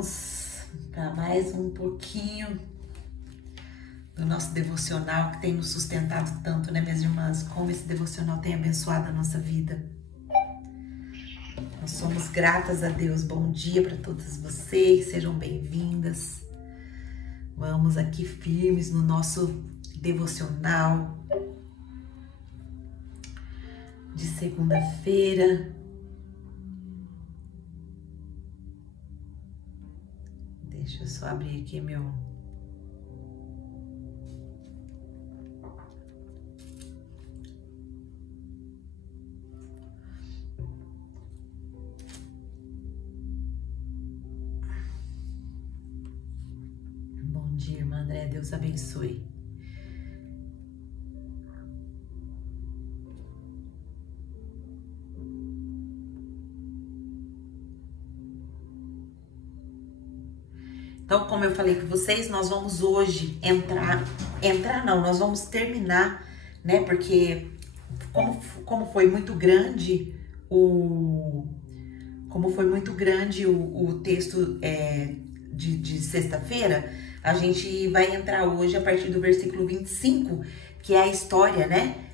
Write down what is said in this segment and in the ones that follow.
Vamos para mais um pouquinho do nosso devocional que tem nos sustentado tanto, né, minhas irmãs? Como esse devocional tem abençoado a nossa vida. Nós somos gratas a Deus. Bom dia para todas vocês, sejam bem-vindas. Vamos aqui firmes no nosso devocional de segunda-feira. Deixa eu só abrir aqui meu... Bom dia, irmã André. Deus abençoe. Então, como eu falei com vocês, nós vamos hoje nós vamos terminar, né? Porque como foi muito grande o texto de sexta-feira, a gente vai entrar hoje a partir do versículo 25, que é a história, né?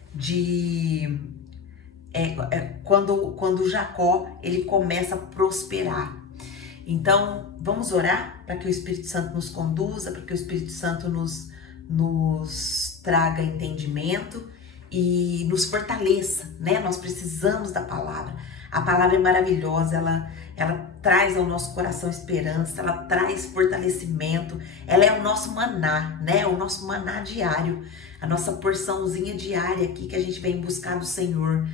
Quando Jacó ele começa a prosperar. Então, vamos orar para que o Espírito Santo nos conduza, para que o Espírito Santo nos traga entendimento e nos fortaleça, né? Nós precisamos da palavra. A palavra é maravilhosa, ela traz ao nosso coração esperança, ela traz fortalecimento, ela é o nosso maná, né? O nosso maná diário, a nossa porçãozinha diária aqui que a gente vem buscar do Senhor.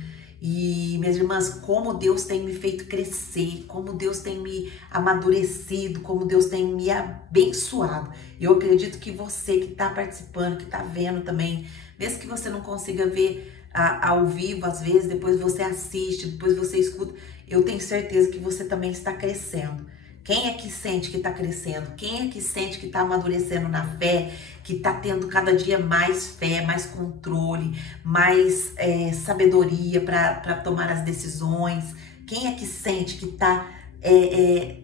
E, minhas irmãs, como Deus tem me feito crescer, como Deus tem me amadurecido, como Deus tem me abençoado. Eu acredito que você que está participando, que está vendo também, mesmo que você não consiga ver ao vivo, às vezes, depois você assiste, depois você escuta, eu tenho certeza que você também está crescendo. Quem é que sente que está crescendo? Quem é que sente que está amadurecendo na fé, que está tendo cada dia mais fé, mais controle, mais sabedoria para tomar as decisões? Quem é que sente que está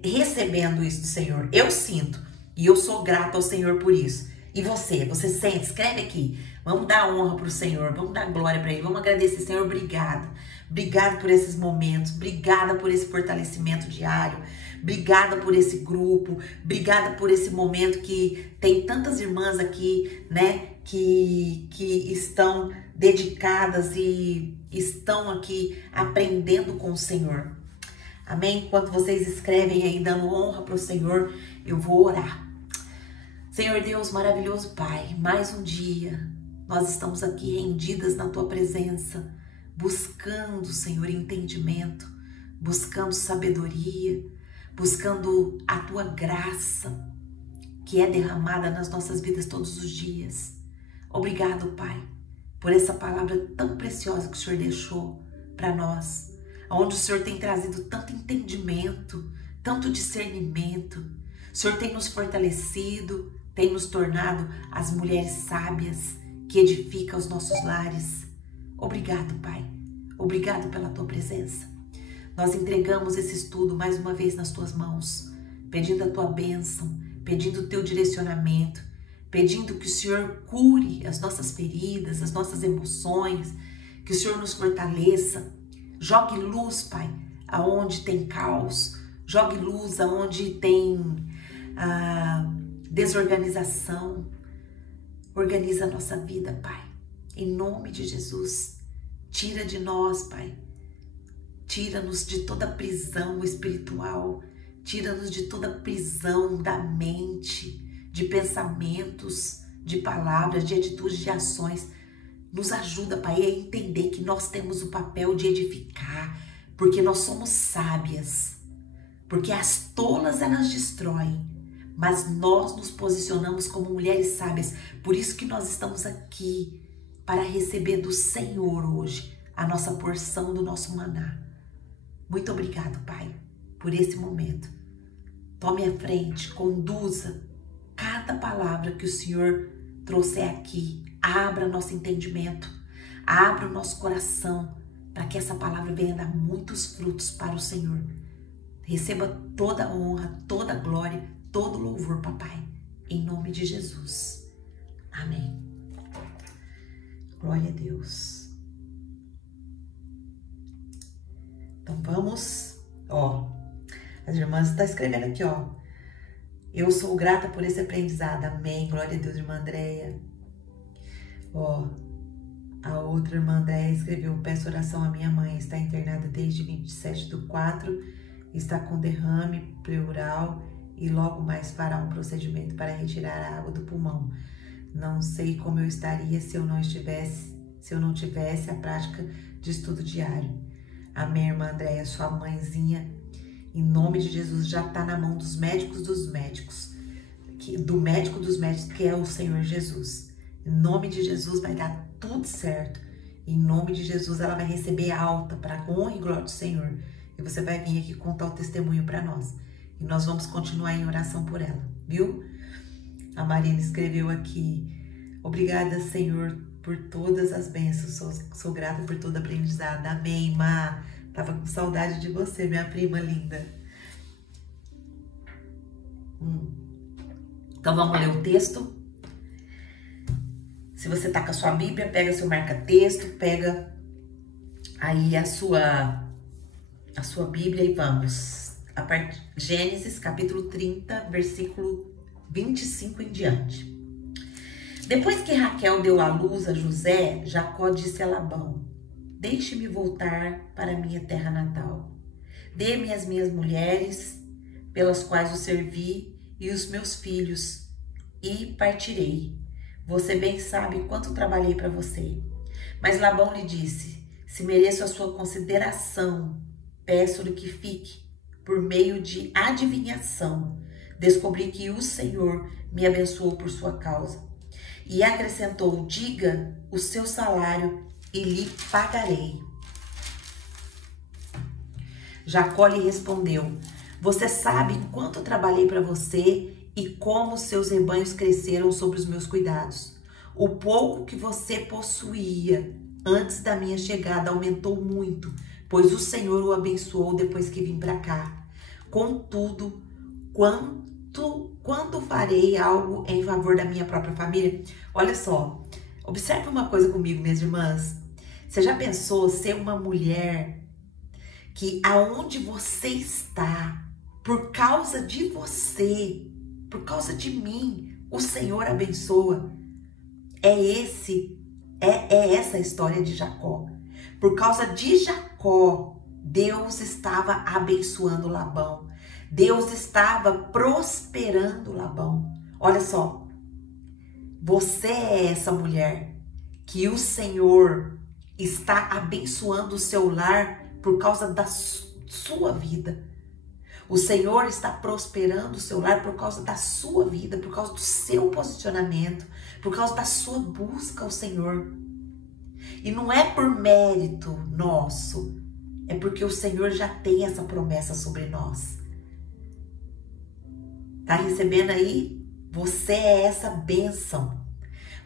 recebendo isso do Senhor? Eu sinto e eu sou grata ao Senhor por isso. E você sente? Escreve aqui. Vamos dar honra para o Senhor, vamos dar glória para Ele, vamos agradecer, Senhor, obrigada. Obrigada por esses momentos, obrigada por esse fortalecimento diário, obrigada por esse grupo, obrigada por esse momento que tem tantas irmãs aqui, né, que estão dedicadas e estão aqui aprendendo com o Senhor. Amém? Enquanto vocês escrevem aí, dando honra para o Senhor, eu vou orar. Senhor Deus, maravilhoso Pai, mais um dia nós estamos aqui rendidas na Tua presença, buscando, Senhor, entendimento, buscando sabedoria, buscando a Tua graça, que é derramada nas nossas vidas todos os dias. Obrigado, Pai, por essa palavra tão preciosa que o Senhor deixou para nós, onde o Senhor tem trazido tanto entendimento, tanto discernimento. O Senhor tem nos fortalecido, tem nos tornado as mulheres sábias que edificam os nossos lares. Obrigado, Pai. Obrigado pela Tua presença. Nós entregamos esse estudo mais uma vez nas Tuas mãos, pedindo a Tua bênção, pedindo o Teu direcionamento, pedindo que o Senhor cure as nossas feridas, as nossas emoções, que o Senhor nos fortaleça. Jogue luz, Pai, aonde tem caos. Jogue luz aonde tem desorganização. Organiza a nossa vida, Pai. Em nome de Jesus. Tira de nós, Pai. Tira-nos de toda prisão espiritual. Tira-nos de toda prisão da mente, de pensamentos, de palavras, de atitudes, de ações. Nos ajuda, Pai, a entender que nós temos o papel de edificar, porque nós somos sábias. Porque as tolas, elas destroem, mas nós nos posicionamos como mulheres sábias. Por isso que nós estamos aqui, para receber do Senhor hoje a nossa porção do nosso maná. Muito obrigado, Pai, por esse momento. Tome a frente, conduza cada palavra que o Senhor trouxer aqui. Abra nosso entendimento, abra o nosso coração, para que essa palavra venha dar muitos frutos para o Senhor. Receba toda a honra, toda a glória, nome de Jesus. Amém. Glória a Deus. Então vamos, as irmãs estão escrevendo aqui, eu sou grata por esse aprendizado. Amém. Glória a Deus, irmã Andréia. A outra irmã Andréia escreveu: peço oração à minha mãe, está internada desde 27/4, está com derrame pleural e logo mais fará um procedimento para retirar a água do pulmão. Não sei como eu estaria se eu não tivesse a prática de estudo diário. Amém, irmã Andréia, sua mãezinha, em nome de Jesus, já está na mão dos médicos dos médicos, do médico dos médicos, que é o Senhor Jesus. Em nome de Jesus vai dar tudo certo. Em nome de Jesus ela vai receber alta para a honra e glória do Senhor. E você vai vir aqui contar o testemunho para nós. E nós vamos continuar em oração por ela, viu? A Marina escreveu aqui: obrigada, Senhor, por todas as bênçãos. Sou grata por todo aprendizado. Amém, Má. Tava com saudade de você, minha prima linda. Então vamos ler o texto. Se você tá com a sua Bíblia, pega seu marca-texto, pega aí a sua Bíblia e vamos. Gênesis capítulo 30, versículo 25 em diante. Depois que Raquel deu à luz a José, Jacó disse a Labão: deixe-me voltar para minha terra natal. Dê-me as minhas mulheres, pelas quais o servi, e os meus filhos, e partirei. Você bem sabe quanto trabalhei para você. Mas Labão lhe disse: se mereço a sua consideração, peço-lhe que fique. Por meio de adivinhação, descobri que o Senhor me abençoou por sua causa. E acrescentou: diga o seu salário e lhe pagarei. Jacó lhe respondeu: você sabe quanto trabalhei para você e como seus rebanhos cresceram sob os meus cuidados. O pouco que você possuía antes da minha chegada aumentou muito, pois o Senhor o abençoou depois que vim para cá. Contudo, quando farei algo em favor da minha própria família? Olha só, observe uma coisa comigo, minhas irmãs. Você já pensou ser uma mulher que aonde você está, por causa de você, por causa de mim, o Senhor abençoa? É essa a história de Jacó. Por causa de Jacó, Deus estava abençoando Labão. Deus estava prosperando Labão. Olha só, você é essa mulher que o Senhor está abençoando o seu lar por causa da sua vida. O Senhor está prosperando o seu lar por causa da sua vida, por causa do seu posicionamento, por causa da sua busca ao Senhor. E não é por mérito nosso, é porque o Senhor já tem essa promessa sobre nós. Tá recebendo aí? Você é essa bênção.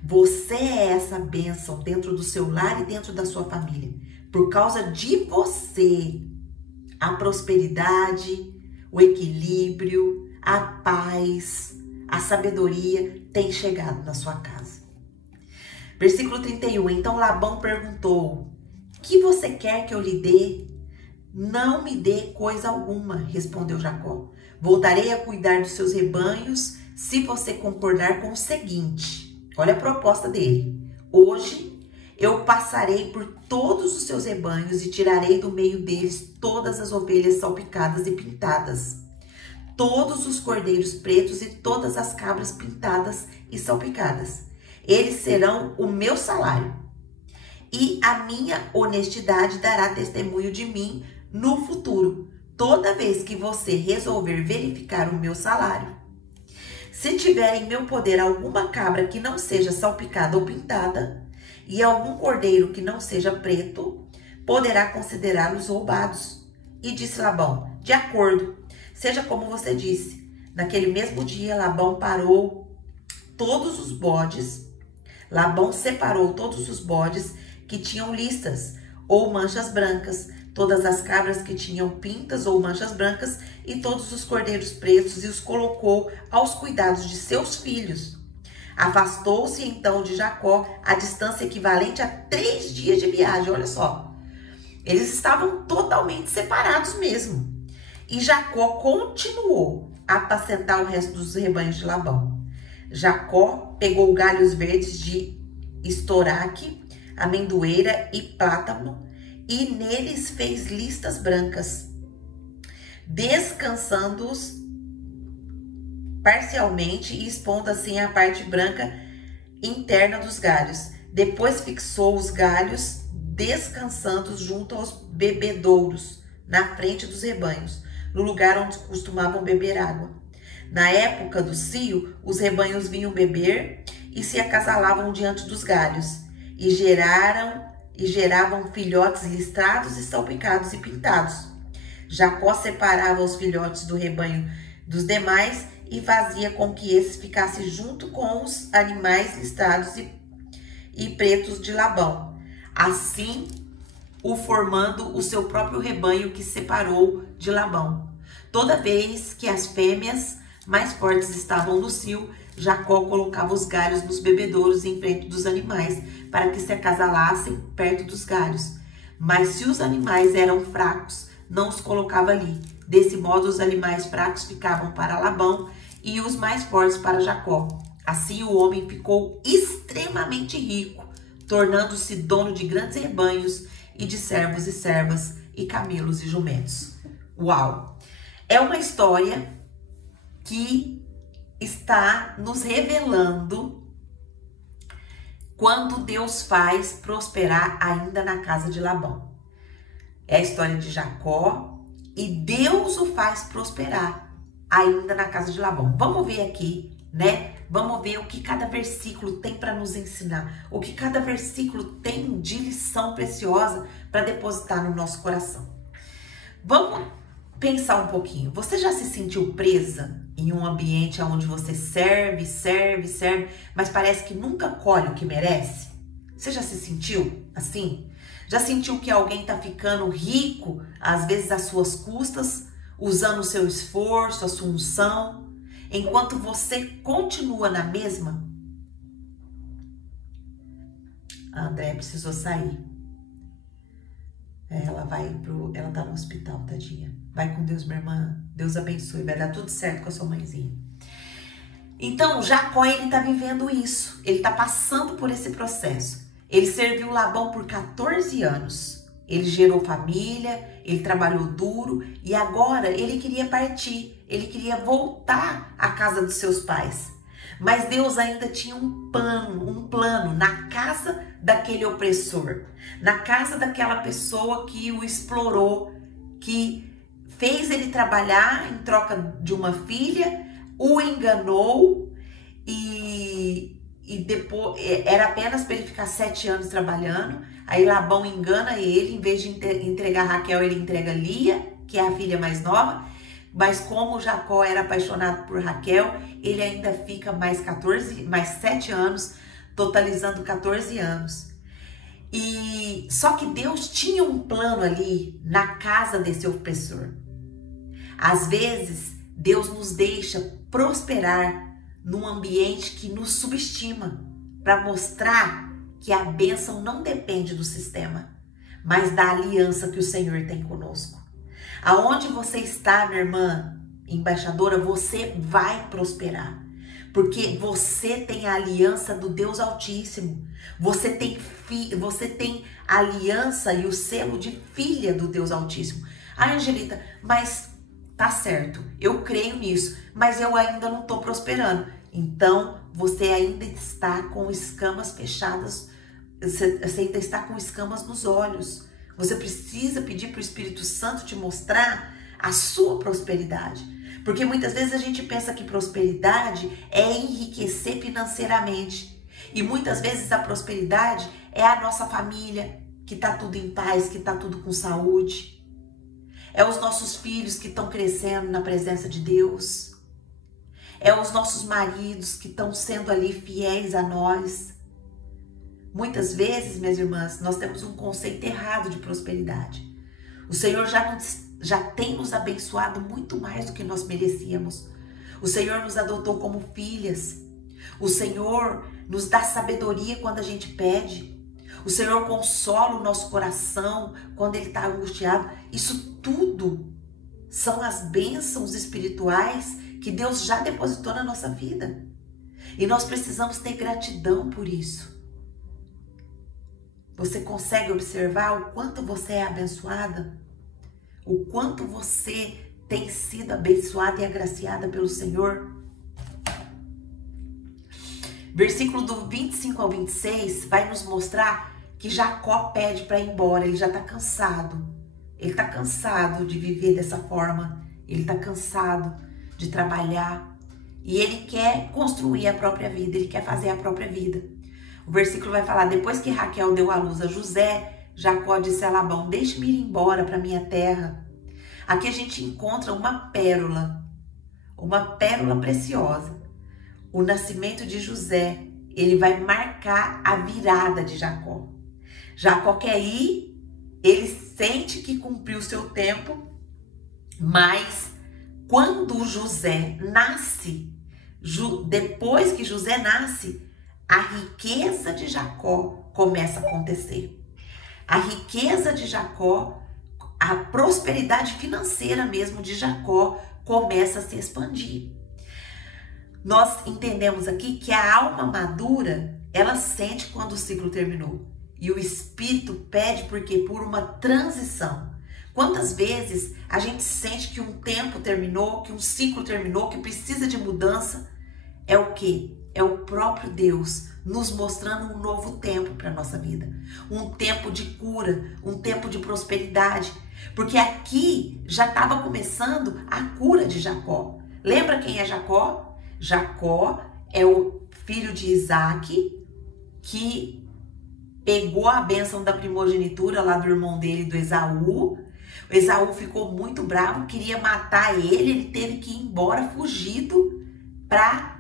Você é essa bênção dentro do seu lar e dentro da sua família. Por causa de você, a prosperidade, o equilíbrio, a paz, a sabedoria tem chegado na sua casa. Versículo 31. Então Labão perguntou: que você quer que eu lhe dê? Não me dê coisa alguma, respondeu Jacó. Voltarei a cuidar dos seus rebanhos se você concordar com o seguinte. Olha a proposta dele. Hoje eu passarei por todos os seus rebanhos e tirarei do meio deles todas as ovelhas salpicadas e pintadas, todos os cordeiros pretos e todas as cabras pintadas e salpicadas. Eles serão o meu salário. E a minha honestidade dará testemunho de mim no futuro, toda vez que você resolver verificar o meu salário. Se tiver em meu poder alguma cabra que não seja salpicada ou pintada, e algum cordeiro que não seja preto, poderá considerá-los roubados. E disse Labão: de acordo, seja como você disse. Naquele mesmo dia, Labão separou todos os bodes que tinham listas ou manchas brancas, todas as cabras que tinham pintas ou manchas brancas e todos os cordeiros pretos e os colocou aos cuidados de seus filhos. Afastou-se então de Jacó a distância equivalente a 3 dias de viagem, olha só. Eles estavam totalmente separados mesmo. E Jacó continuou a apacentar o resto dos rebanhos de Labão. Jacó pegou galhos verdes de estoraque, amendoeira e plátano e neles fez listas brancas, descansando-os parcialmente e expondo assim a parte branca interna dos galhos. Depois fixou os galhos descansando junto aos bebedouros, na frente dos rebanhos, no lugar onde costumavam beber água. Na época do cio, os rebanhos vinham beber e se acasalavam diante dos galhos, e geravam filhotes listrados e salpicados e pintados. Jacó separava os filhotes do rebanho dos demais e fazia com que esses ficassem junto com os animais listrados e pretos de Labão, assim o formando o seu próprio rebanho que separou de Labão. Toda vez que as fêmeas mais fortes estavam no cio, Jacó colocava os galhos nos bebedouros em frente dos animais, para que se acasalassem perto dos galhos. Mas se os animais eram fracos, não os colocava ali. Desse modo, os animais fracos ficavam para Labão e os mais fortes para Jacó. Assim, o homem ficou extremamente rico, tornando-se dono de grandes rebanhos e de servos e servas e camelos e jumentos. Uau! É uma história que está nos revelando quando Deus faz prosperar ainda na casa de Labão. É a história de Jacó e Deus o faz prosperar ainda na casa de Labão. Vamos ver aqui, né? Vamos ver o que cada versículo tem para nos ensinar, o que cada versículo tem de lição preciosa para depositar no nosso coração. Vamos pensar um pouquinho. Você já se sentiu presa em um ambiente onde você serve, mas parece que nunca colhe o que merece? Você já se sentiu assim? Já sentiu que alguém está ficando rico, às vezes às suas custas, usando o seu esforço, a sua unção, enquanto você continua na mesma? A Andréia precisou sair. Ela tá no hospital, tadinha. Vai com Deus, minha irmã. Deus abençoe, vai dar tudo certo com a sua mãezinha. Então, Jacó, ele tá vivendo isso. Ele tá passando por esse processo. Ele serviu Labão por 14 anos. Ele gerou família, ele trabalhou duro e agora ele queria partir. Ele queria voltar à casa dos seus pais. Mas Deus ainda tinha um plano na casa daquele opressor, na casa daquela pessoa que o explorou, que fez ele trabalhar em troca de uma filha, o enganou e depois era apenas para ele ficar 7 anos trabalhando. Aí Labão engana ele, em vez de entregar Raquel, ele entrega Lia, que é a filha mais nova. Mas como Jacó era apaixonado por Raquel, ele ainda fica mais 7 anos, totalizando 14 anos. E só que Deus tinha um plano ali na casa desse opressor. Às vezes, Deus nos deixa prosperar num ambiente que nos subestima, para mostrar que a bênção não depende do sistema, mas da aliança que o Senhor tem conosco. Aonde você está, minha irmã embaixadora, você vai prosperar. Porque você tem a aliança do Deus Altíssimo. Você tem a aliança e o selo de filha do Deus Altíssimo. Ah, Angelita, mas tá certo, eu creio nisso, mas eu ainda não tô prosperando. Então, você ainda está com escamas fechadas, você ainda está com escamas nos olhos. Você precisa pedir para o Espírito Santo te mostrar a sua prosperidade. Porque muitas vezes a gente pensa que prosperidade é enriquecer financeiramente. E muitas vezes a prosperidade é a nossa família, que está tudo em paz, que está tudo com saúde. É os nossos filhos que estão crescendo na presença de Deus. É os nossos maridos que estão sendo ali fiéis a nós. Muitas vezes, minhas irmãs, nós temos um conceito errado de prosperidade. O Senhor já já tem nos abençoado muito mais do que nós merecíamos. O Senhor nos adotou como filhas. O Senhor nos dá sabedoria quando a gente pede. O Senhor consola o nosso coração quando ele está angustiado. Isso tudo são as bênçãos espirituais que Deus já depositou na nossa vida. E nós precisamos ter gratidão por isso. Você consegue observar o quanto você é abençoada? O quanto você tem sido abençoada e agraciada pelo Senhor? Versículo do 25 ao 26 vai nos mostrar que Jacó pede para ir embora. Ele já está cansado. Ele está cansado de viver dessa forma. Ele está cansado de trabalhar. E ele quer construir a própria vida. Ele quer fazer a própria vida. O versículo vai falar: depois que Raquel deu à luz a José, Jacó disse a Labão: deixe-me ir embora para minha terra. Aqui a gente encontra uma pérola preciosa. O nascimento de José, ele vai marcar a virada de Jacó. Jacó quer ir, ele sente que cumpriu o seu tempo, mas quando José nasce, depois que José nasce, a riqueza de Jacó começa a acontecer. A riqueza de Jacó, a prosperidade financeira mesmo de Jacó começa a se expandir. Nós entendemos aqui que a alma madura, ela sente quando o ciclo terminou. E o Espírito pede porque por uma transição. Quantas vezes a gente sente que um tempo terminou, que um ciclo terminou, que precisa de mudança? É o quê? É o próprio Deus nos mostrando um novo tempo para a nossa vida. Um tempo de cura, um tempo de prosperidade. Porque aqui já estava começando a cura de Jacó. Lembra quem é Jacó? Jacó é o filho de Isaac, que pegou a bênção da primogenitura lá do irmão dele, do Esaú. O Esaú ficou muito bravo, queria matar ele teve que ir embora fugido para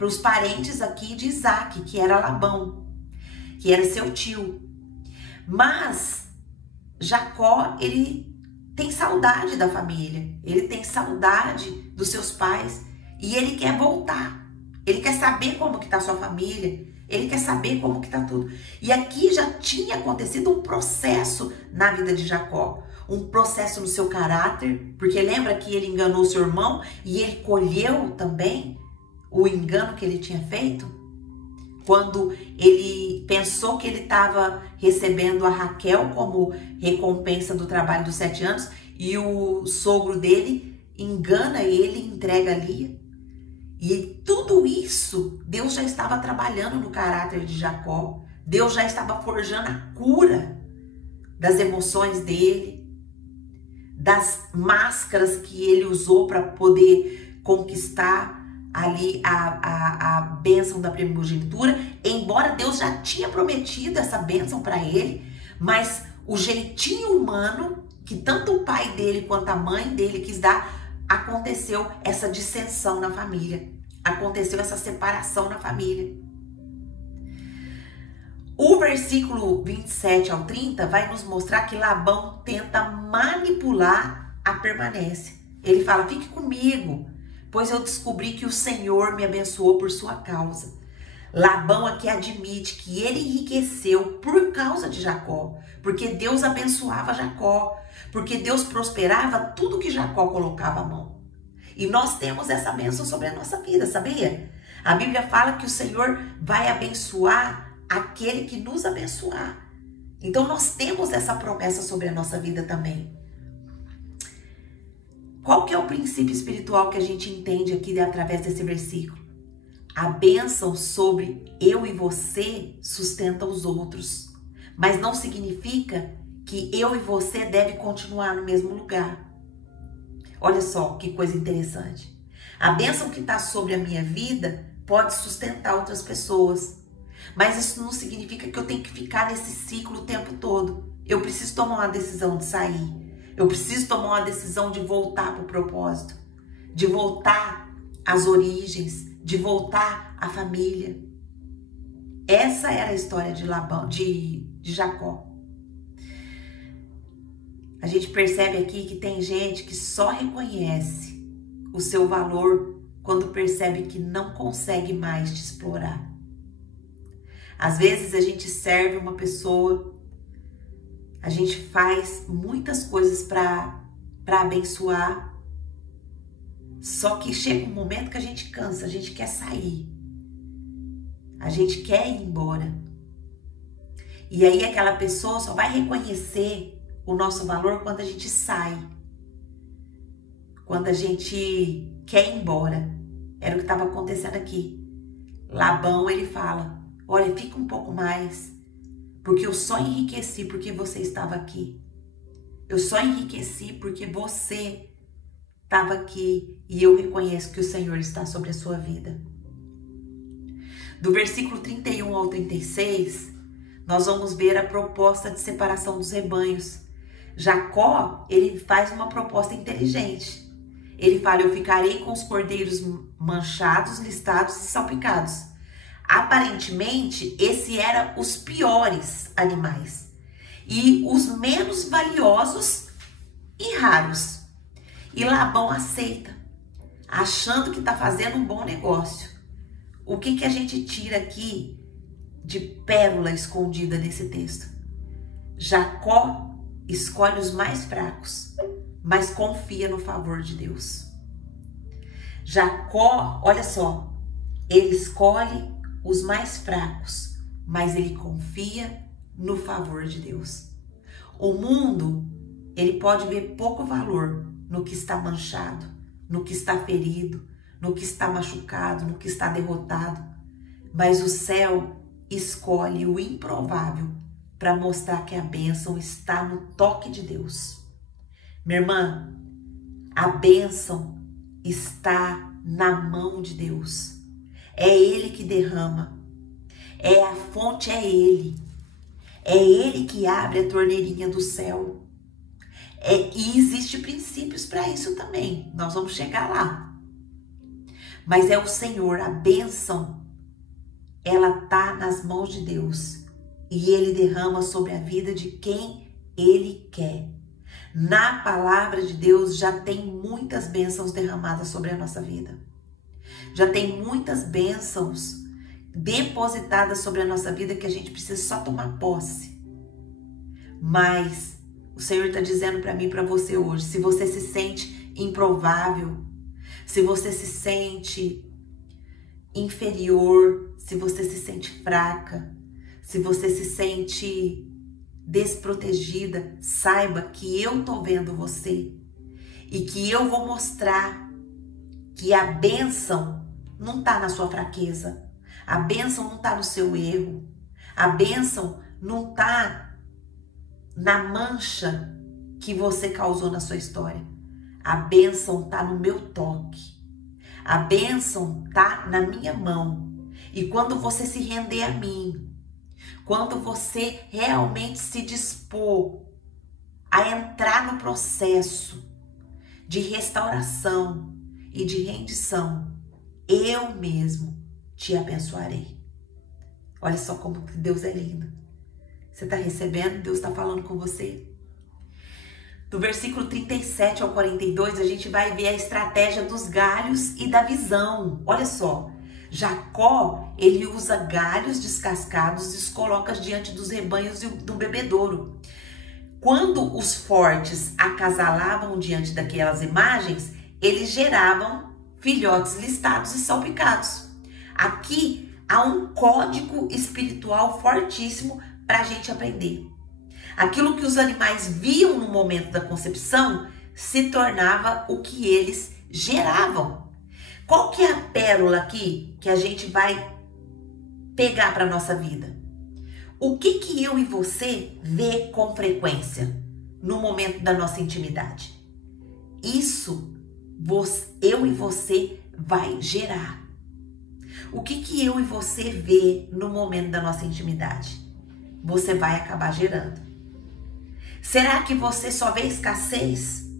os parentes aqui de Isaac, que era Labão, que era seu tio. Mas Jacó, ele tem saudade da família, ele tem saudade dos seus pais e ele quer voltar. Ele quer saber como que tá sua família, ele quer saber como que tá tudo. E aqui já tinha acontecido um processo na vida de Jacó, um processo no seu caráter, porque lembra que ele enganou seu irmão e ele colheu também o engano que ele tinha feito? Quando ele pensou que ele estava recebendo a Raquel como recompensa do trabalho dos 7 anos e o sogro dele engana ele e entrega a Lia. E tudo isso, Deus já estava trabalhando no caráter de Jacó. Deus já estava forjando a cura das emoções dele, das máscaras que ele usou para poder conquistar ali a bênção da primogenitura, embora Deus já tinha prometido essa bênção para ele, mas o jeitinho humano que tanto o pai dele quanto a mãe dele quis dar, aconteceu essa dissensão na família, aconteceu essa separação na família. O versículo 27 ao 30 vai nos mostrar que Labão tenta manipular a permanência. Ele fala: fique comigo, pois eu descobri que o Senhor me abençoou por sua causa. Labão aqui admite que ele enriqueceu por causa de Jacó, porque Deus abençoava Jacó, porque Deus prosperava tudo que Jacó colocava a mão. E nós temos essa bênção sobre a nossa vida, sabia? A Bíblia fala que o Senhor vai abençoar aquele que nos abençoar. Então nós temos essa promessa sobre a nossa vida também. Qual que é o princípio espiritual que a gente entende aqui através desse versículo? A bênção sobre eu e você sustenta os outros, mas não significa que eu e você deve continuar no mesmo lugar. Olha só que coisa interessante. A bênção que está sobre a minha vida pode sustentar outras pessoas, mas isso não significa que eu tenho que ficar nesse ciclo o tempo todo. Eu preciso tomar uma decisão de sair. Eu preciso tomar uma decisão de voltar para o propósito, de voltar às origens, de voltar à família. Essa era a história de Labão, de Jacó. A gente percebe aqui que tem gente que só reconhece o seu valor quando percebe que não consegue mais te explorar. Às vezes a gente serve uma pessoa, a gente faz muitas coisas para abençoar, só que chega um momento que a gente cansa, a gente quer sair, a gente quer ir embora. E aí aquela pessoa só vai reconhecer o nosso valor quando a gente sai, quando a gente quer ir embora. Era o que estava acontecendo aqui. Labão, ele fala, olha, fica um pouco mais, porque eu só enriqueci porque você estava aqui. Eu só enriqueci porque você estava aqui e eu reconheço que o Senhor está sobre a sua vida. Do versículo 31 ao 36, nós vamos ver a proposta de separação dos rebanhos. Jacó, ele faz uma proposta inteligente. Ele fala, eu ficarei com os cordeiros manchados, listados e salpicados. Aparentemente, esse eram os piores animais e os menos valiosos e raros. E Labão aceita, achando que está fazendo um bom negócio. O que a gente tira aqui de pérola escondida nesse texto? Jacó escolhe os mais fracos, mas confia no favor de Deus. Jacó, olha só, ele escolhe os mais fracos, mas ele confia no favor de Deus. O mundo, ele pode ver pouco valor no que está manchado, no que está ferido, no que está machucado, no que está derrotado, mas o céu escolhe o improvável para mostrar que a bênção está no toque de Deus. Minha irmã, a bênção está na mão de Deus. É Ele que derrama. A fonte é Ele. É Ele que abre a torneirinha do céu. E existem princípios para isso também. Nós vamos chegar lá. Mas é o Senhor, a bênção, ela está nas mãos de Deus. E Ele derrama sobre a vida de quem Ele quer. Na palavra de Deus já tem muitas bênçãos derramadas sobre a nossa vida. Já tem muitas bênçãos depositadas sobre a nossa vida que a gente precisa só tomar posse. Mas o Senhor está dizendo para mim e para você hoje, se você se sente improvável, se você se sente inferior, se você se sente fraca, se você se sente desprotegida, saiba que eu tô vendo você e que eu vou mostrar que a bênção não tá na sua fraqueza, a bênção não tá no seu erro, a bênção não tá na mancha que você causou na sua história. A bênção tá no meu toque, a bênção tá na minha mão. E quando você se render a mim, quando você realmente se dispor a entrar no processo de restauração e de rendição, eu mesmo te abençoarei. Olha só como que Deus é lindo. Você está recebendo? Deus está falando com você. Do versículo 37 ao 42, a gente vai ver a estratégia dos galhos e da visão. Olha só. Jacó, ele usa galhos descascados e os coloca diante dos rebanhos do bebedouro. Quando os fortes acasalavam diante daquelas imagens, eles geravam filhotes listados e salpicados. Aqui há um código espiritual fortíssimo para a gente aprender. Aquilo que os animais viam no momento da concepção se tornava o que eles geravam. Qual que é a pérola aqui que a gente vai pegar para a nossa vida? O que eu e você vê com frequência no momento da nossa intimidade? Isso eu e você vai gerar. O que eu e você vê no momento da nossa intimidade? Você vai acabar gerando. Será que você só vê escassez?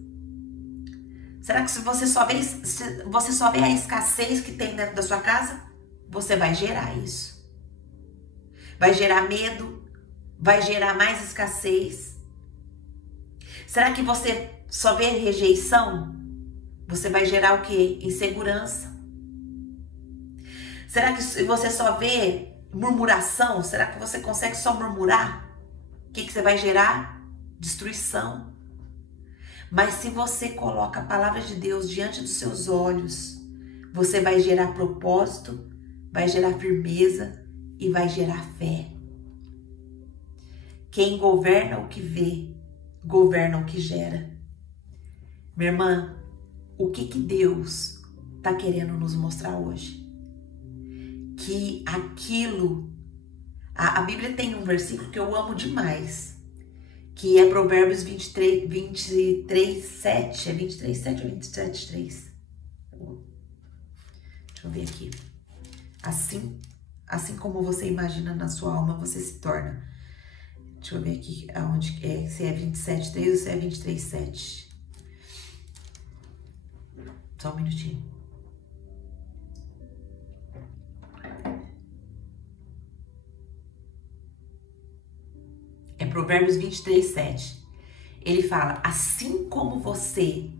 Será que se você só vê a escassez que tem dentro da sua casa? Você vai gerar isso. Vai gerar medo, vai gerar mais escassez. Será que você só vê rejeição? Você vai gerar o quê? Insegurança. Será que você só vê murmuração? Será que você consegue só murmurar? O que você vai gerar? Destruição. Mas se você coloca a palavra de Deus diante dos seus olhos, você vai gerar propósito, vai gerar firmeza e vai gerar fé. Quem governa o que vê, governa o que gera. Minha irmã, o que Deus está querendo nos mostrar hoje? Que aquilo... A Bíblia tem um versículo que eu amo demais, que é Provérbios 23, 7. É 23, 7 ou 27, 3? Deixa eu ver aqui. Assim como você imagina na sua alma, você se torna. Deixa eu ver aqui aonde é, se é 27, 3 ou se é 23, 7. Só um minutinho. É Provérbios 23, 7. Ele fala, assim como você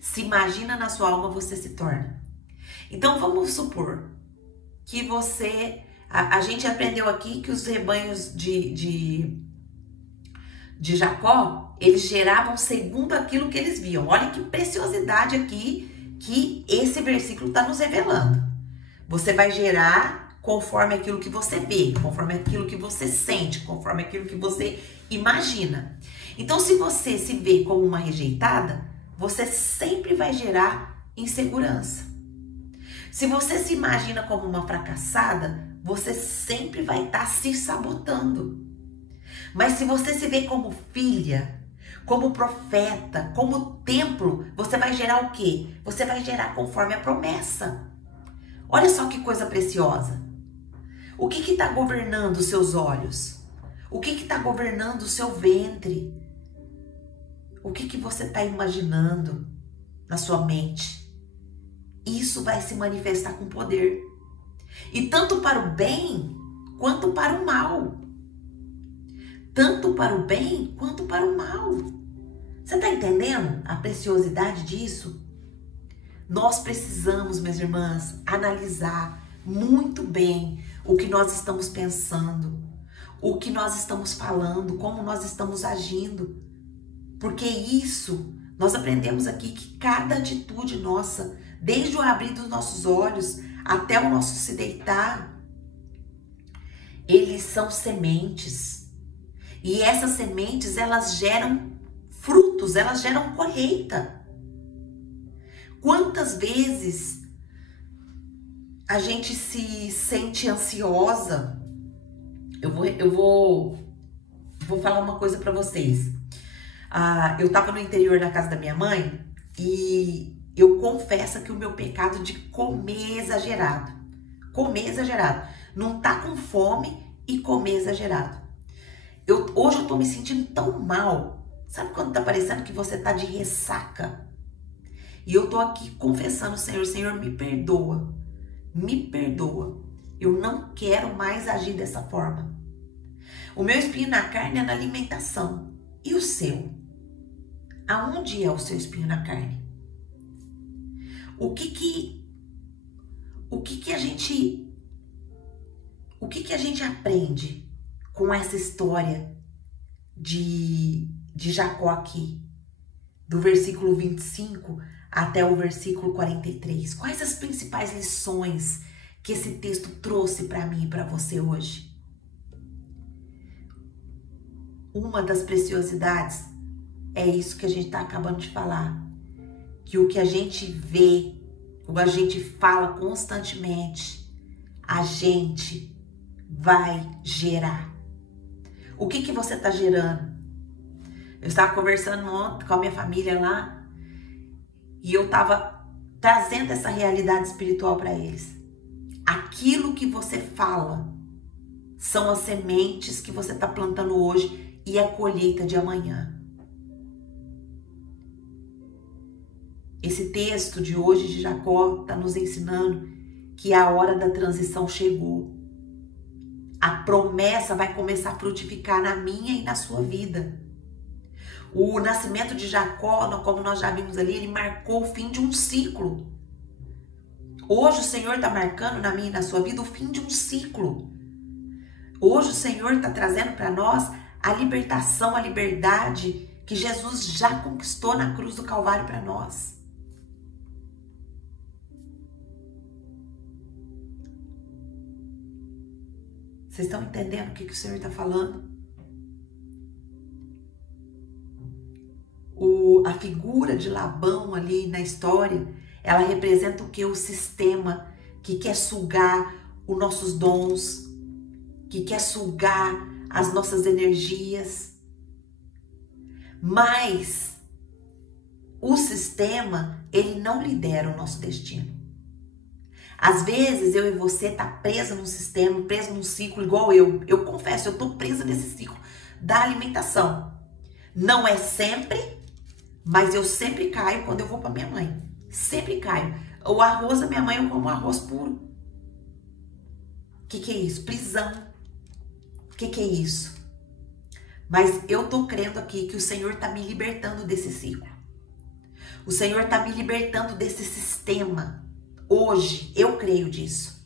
se imagina na sua alma, você se torna. Então vamos supor que você... A gente aprendeu aqui que os rebanhos de Jacó, eles geravam segundo aquilo que eles viam. Olha que preciosidade aqui que esse versículo está nos revelando. Você vai gerar conforme aquilo que você vê, conforme aquilo que você sente, conforme aquilo que você imagina. Então, se você se vê como uma rejeitada, você sempre vai gerar insegurança. Se você se imagina como uma fracassada, você sempre vai estar se sabotando. Mas se você se vê como filha, como profeta, como templo, você vai gerar o quê? Você vai gerar conforme a promessa. Olha só que coisa preciosa. O que está governando os seus olhos? O que está governando o seu ventre? O que você está imaginando na sua mente? Isso vai se manifestar com poder. E tanto para o bem, quanto para o mal. Tanto para o bem, quanto para o mal. Você está entendendo a preciosidade disso? Nós precisamos, minhas irmãs, analisar muito bem o que nós estamos pensando, o que nós estamos falando, como nós estamos agindo. Porque isso, nós aprendemos aqui que cada atitude nossa, desde o abrir dos nossos olhos até o nosso se deitar, eles são sementes. E essas sementes, elas geram frutos, elas geram colheita. Quantas vezes a gente se sente ansiosa? Eu vou falar uma coisa para vocês. Eu tava no interior da casa da minha mãe e eu confesso que o meu pecado de comer exagerado. Comer exagerado. Não tá com fome e comer exagerado. Hoje eu tô me sentindo tão mal. Sabe quando tá parecendo que você tá de ressaca? E eu tô aqui confessando, Senhor, me perdoa. Me perdoa. Eu não quero mais agir dessa forma. O meu espinho na carne é na alimentação. E o seu? Aonde é o seu espinho na carne? O que a gente aprende com essa história de Jacó aqui, do versículo 25 até o versículo 43? Quais as principais lições que esse texto trouxe para mim e para você hoje? Uma das preciosidades é isso que a gente está acabando de falar, que o que a gente vê, o que a gente fala constantemente, a gente vai gerar. O que você está gerando? Eu estava conversando ontem com a minha família lá e eu estava trazendo essa realidade espiritual para eles. Aquilo que você fala são as sementes que você está plantando hoje e a colheita de amanhã. Esse texto de hoje de Jacó está nos ensinando que a hora da transição chegou. A promessa vai começar a frutificar na minha e na sua vida. O nascimento de Jacó, como nós já vimos ali, ele marcou o fim de um ciclo. Hoje o Senhor está marcando na minha e na sua vida o fim de um ciclo. Hoje o Senhor está trazendo para nós a libertação, a liberdade que Jesus já conquistou na cruz do Calvário para nós. Vocês estão entendendo o que o Senhor está falando? A figura de Labão ali na história, ela representa o que? O sistema que quer sugar os nossos dons, que quer sugar as nossas energias. Mas o sistema, ele não lidera o nosso destino. Às vezes eu e você tá presa num sistema, presa num ciclo igual eu. Eu confesso, eu tô presa nesse ciclo da alimentação. Não é sempre, mas eu sempre caio quando eu vou para minha mãe. Sempre caio. O arroz da minha mãe eu como arroz puro. O que é isso? Prisão. O que é isso? Mas eu tô crendo aqui que o Senhor tá me libertando desse ciclo. O Senhor tá me libertando desse sistema. Hoje, eu creio disso.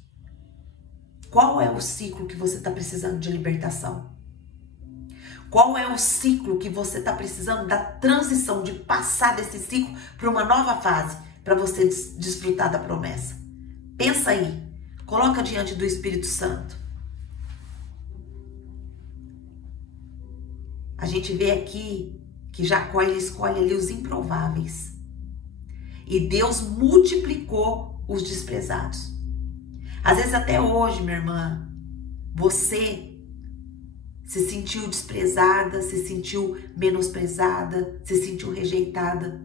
Qual é o ciclo que você está precisando de libertação? Qual é o ciclo que você está precisando da transição, de passar desse ciclo para uma nova fase, para você desfrutar da promessa? Pensa aí, coloca diante do Espírito Santo. A gente vê aqui que Jacó ele escolhe ali os improváveis. E Deus multiplicou os desprezados. Às vezes até hoje, minha irmã, você se sentiu desprezada, se sentiu menosprezada, se sentiu rejeitada.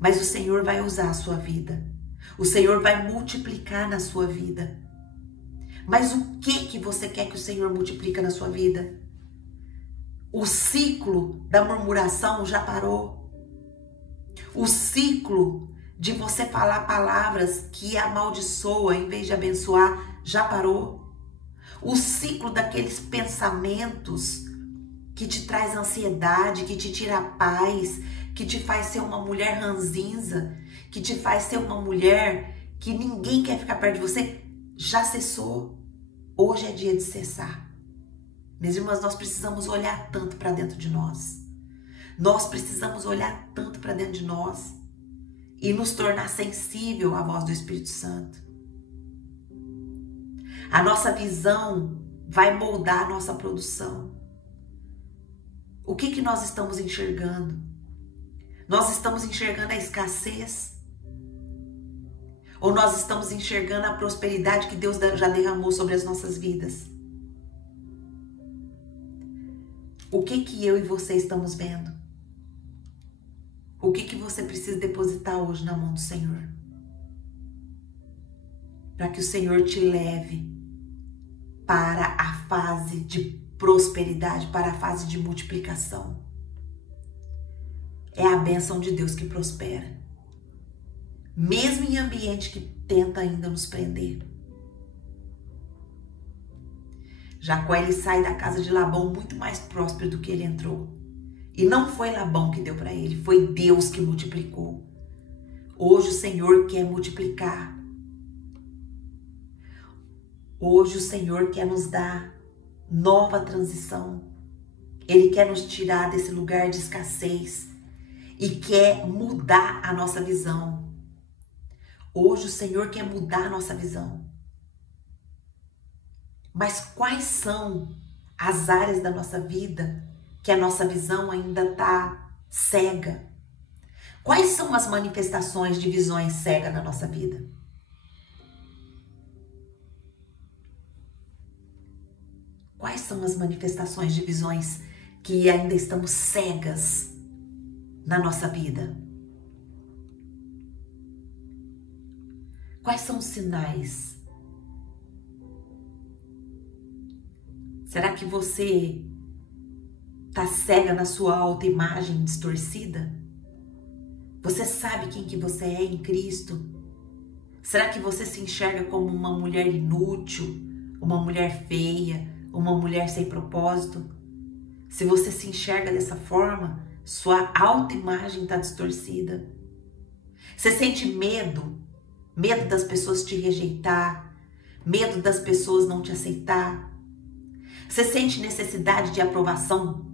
Mas o Senhor vai usar a sua vida. O Senhor vai multiplicar na sua vida. Mas o que você quer que o Senhor multiplique na sua vida? O ciclo da murmuração já parou. O ciclo de você falar palavras que amaldiçoa em vez de abençoar, já parou. O ciclo daqueles pensamentos que te traz ansiedade, que te tira a paz, que te faz ser uma mulher ranzinza, que te faz ser uma mulher que ninguém quer ficar perto de você, já cessou. Hoje é dia de cessar. Minhas irmãs, nós precisamos olhar tanto para dentro de nós. Nós precisamos olhar tanto para dentro de nós e nos tornar sensível à voz do Espírito Santo. A nossa visão vai moldar a nossa produção. O que nós estamos enxergando? Nós estamos enxergando a escassez? Ou nós estamos enxergando a prosperidade que Deus já derramou sobre as nossas vidas? O que eu e você estamos vendo? O que você precisa depositar hoje na mão do Senhor? Para que o Senhor te leve para a fase de prosperidade, para a fase de multiplicação. É a bênção de Deus que prospera. Mesmo em ambiente que tenta ainda nos prender. Jacó, ele sai da casa de Labão muito mais próspero do que ele entrou. E não foi Labão que deu para ele, foi Deus que multiplicou. Hoje o Senhor quer multiplicar. Hoje o Senhor quer nos dar nova transição. Ele quer nos tirar desse lugar de escassez e quer mudar a nossa visão. Hoje o Senhor quer mudar a nossa visão. Mas quais são as áreas da nossa vida que a nossa visão ainda está cega? Quais são as manifestações de visões cegas na nossa vida? Quais são as manifestações de visões que ainda estamos cegas na nossa vida? Quais são os sinais? Será que você está cega na sua autoimagem distorcida? Você sabe quem que você é em Cristo? Será que você se enxerga como uma mulher inútil, uma mulher feia, uma mulher sem propósito? Se você se enxerga dessa forma, Sua autoimagem está distorcida. Você sente medo? Medo das pessoas te rejeitar? Medo das pessoas não te aceitar? Você sente necessidade de aprovação?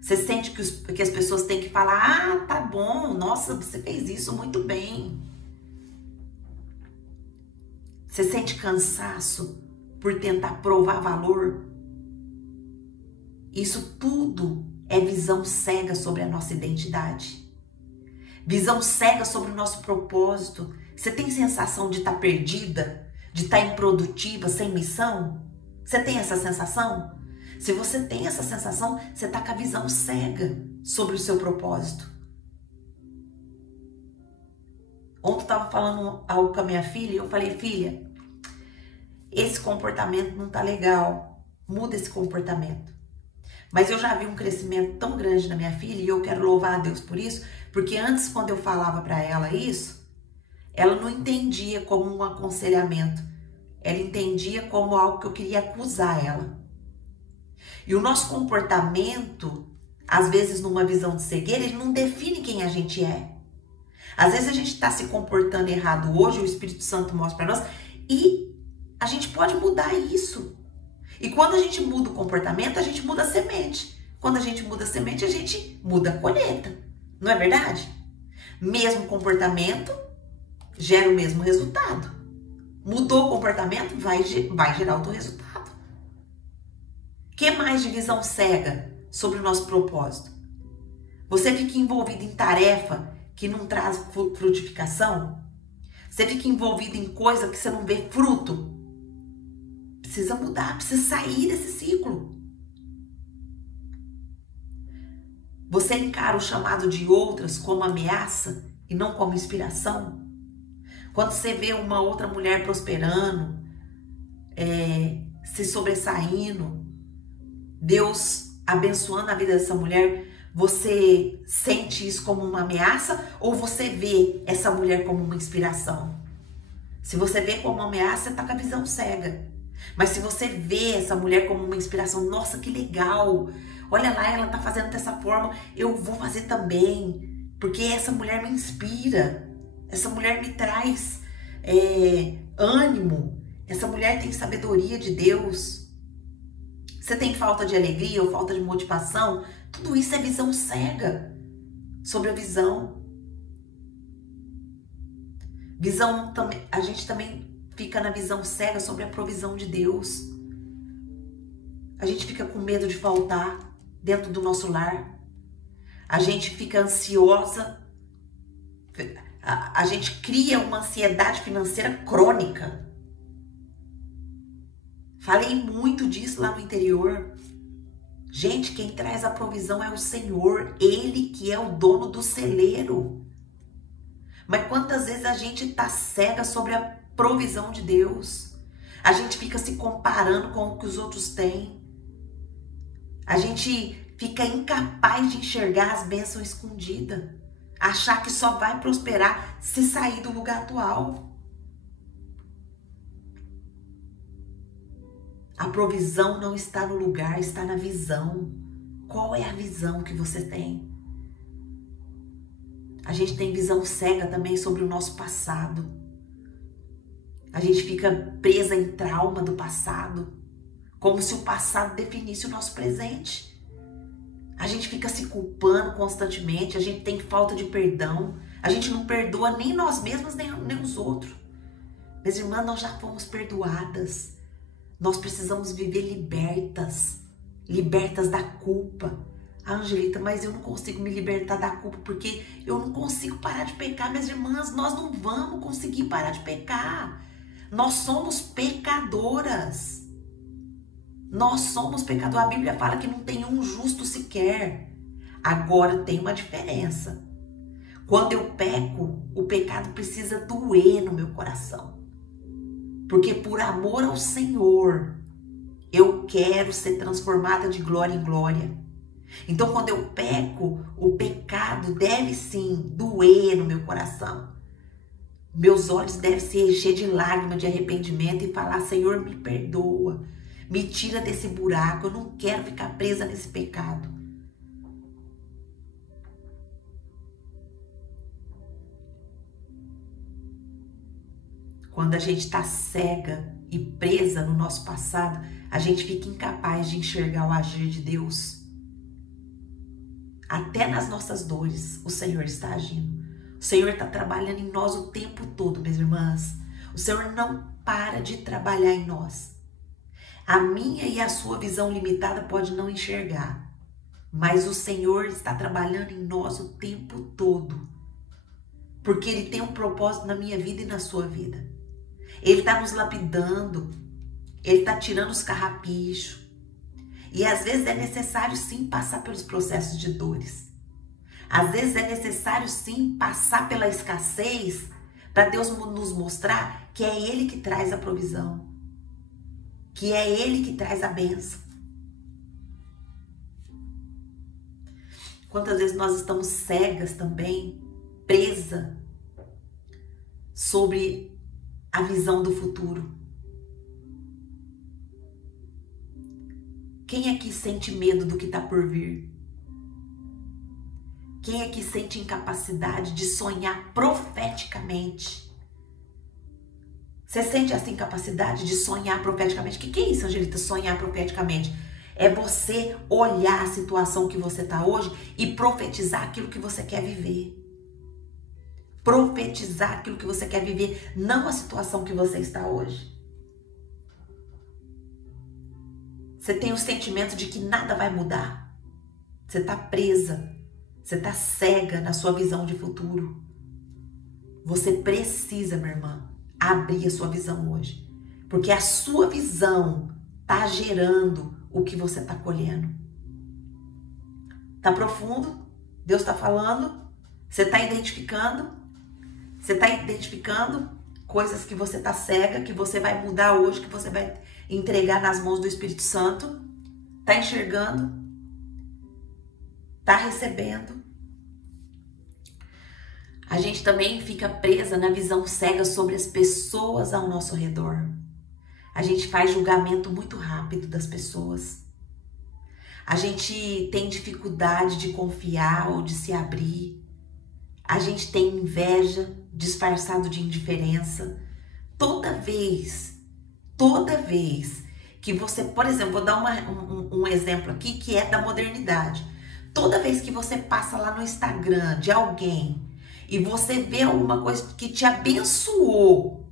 Você sente que as pessoas têm que falar, ah, tá bom, nossa, você fez isso muito bem. Você sente cansaço por tentar provar valor? Isso tudo é visão cega sobre a nossa identidade. Visão cega sobre o nosso propósito. Você tem sensação de estar perdida? De estar improdutiva, sem missão? Você tem essa sensação? Se você tem essa sensação, você está com a visão cega sobre o seu propósito. Ontem eu estava falando algo com a minha filha e eu falei, filha, esse comportamento não está legal, muda esse comportamento. Mas eu já vi um crescimento tão grande na minha filha e eu quero louvar a Deus por isso, porque antes, quando eu falava para ela isso, ela não entendia como um aconselhamento, ela entendia como algo que eu queria acusar ela. E o nosso comportamento, às vezes numa visão de cegueira, ele não define quem a gente é. Às vezes a gente está se comportando errado hoje, o Espírito Santo mostra para nós, e a gente pode mudar isso. E quando a gente muda o comportamento, a gente muda a semente. Quando a gente muda a semente, a gente muda a colheita. Não é verdade? Mesmo comportamento gera o mesmo resultado. Mudou o comportamento, vai gerar outro resultado. O que mais de visão cega sobre o nosso propósito? Você fica envolvido em tarefa que não traz frutificação? Você fica envolvido em coisa que você não vê fruto? Precisa mudar, precisa sair desse ciclo. Você encara o chamado de outras como ameaça e não como inspiração? Quando você vê uma outra mulher prosperando, se sobressaindo, Deus abençoando a vida dessa mulher, você sente isso como uma ameaça ou você vê essa mulher como uma inspiração? Se você vê como uma ameaça, você está com a visão cega. Mas se você vê essa mulher como uma inspiração, nossa, que legal, olha lá, ela está fazendo dessa forma, eu vou fazer também, porque essa mulher me inspira, essa mulher me traz ânimo, essa mulher tem sabedoria de Deus. Você tem falta de alegria ou falta de motivação? Tudo isso é visão cega sobre a visão. A gente também fica na visão cega sobre a provisão de Deus. A gente fica com medo de faltar dentro do nosso lar. A gente fica ansiosa. A gente cria uma ansiedade financeira crônica. Falei muito disso lá no interior. Gente, quem traz a provisão é o Senhor. Ele que é o dono do celeiro. Mas quantas vezes a gente tá cega sobre a provisão de Deus? A gente fica se comparando com o que os outros têm. A gente fica incapaz de enxergar as bênçãos escondidas. Achar que só vai prosperar se sair do lugar atual. A provisão não está no lugar, está na visão. Qual é a visão que você tem? A gente tem visão cega também sobre o nosso passado. A gente fica presa em trauma do passado, como se o passado definisse o nosso presente. A gente fica se culpando constantemente, a gente tem falta de perdão, a gente não perdoa nem nós mesmos, nem os outros. Minhas irmãs, nós já fomos perdoadas. Nós precisamos viver libertas da culpa. Ah, Angelita, mas eu não consigo me libertar da culpa porque eu não consigo parar de pecar. Minhas irmãs, nós não vamos conseguir parar de pecar. Nós somos pecadoras. Nós somos pecadoras. A Bíblia fala que não tem um justo sequer. Agora tem uma diferença. Quando eu peco, o pecado precisa doer no meu coração. Porque por amor ao Senhor, eu quero ser transformada de glória em glória. Então, quando eu peco, o pecado deve sim doer no meu coração. Meus olhos devem se encher de lágrimas de arrependimento e falar: Senhor, me perdoa, me tira desse buraco, eu não quero ficar presa nesse pecado. quando a gente está cega e presa no nosso passado, a gente fica incapaz de enxergar o agir de Deus. Até nas nossas dores, o Senhor está agindo. O Senhor está trabalhando em nós o tempo todo, minhas irmãs. O Senhor não para de trabalhar em nós. A minha e a sua visão limitada pode não enxergar, mas o Senhor está trabalhando em nós o tempo todo, porque Ele tem um propósito na minha vida e na sua vida. Ele está nos lapidando, Ele está tirando os carrapichos, e às vezes é necessário sim passar pelos processos de dores. Às vezes é necessário sim passar pela escassez para Deus nos mostrar que é Ele que traz a provisão, que é Ele que traz a bênção. Quantas vezes nós estamos cegas também, presa sobre a visão do futuro. Quem aqui sente medo do que está por vir? Quem aqui sente incapacidade de sonhar profeticamente? Você sente essa incapacidade de sonhar profeticamente? O que é isso, Angelita? Sonhar profeticamente? É você olhar a situação que você está hoje e profetizar aquilo que você quer viver. Profetizar aquilo que você quer viver, não a situação que você está hoje. Você tem o sentimento de que nada vai mudar. Você está presa. Você está cega na sua visão de futuro. Você precisa, minha irmã, abrir a sua visão hoje. Porque a sua visão está gerando o que você está colhendo. Está profundo? Deus está falando? Você está identificando? Você está identificando coisas que você está cega, que você vai mudar hoje, que você vai entregar nas mãos do Espírito Santo? Está enxergando? Está recebendo? A gente também fica presa na visão cega sobre as pessoas ao nosso redor. A gente faz julgamento muito rápido das pessoas. A gente tem dificuldade de confiar ou de se abrir. A gente tem inveja disfarçado de indiferença. Toda vez que você, por exemplo, vou dar um exemplo aqui que é da modernidade. Toda vez que você passa lá no Instagram de alguém e você vê alguma coisa que te abençoou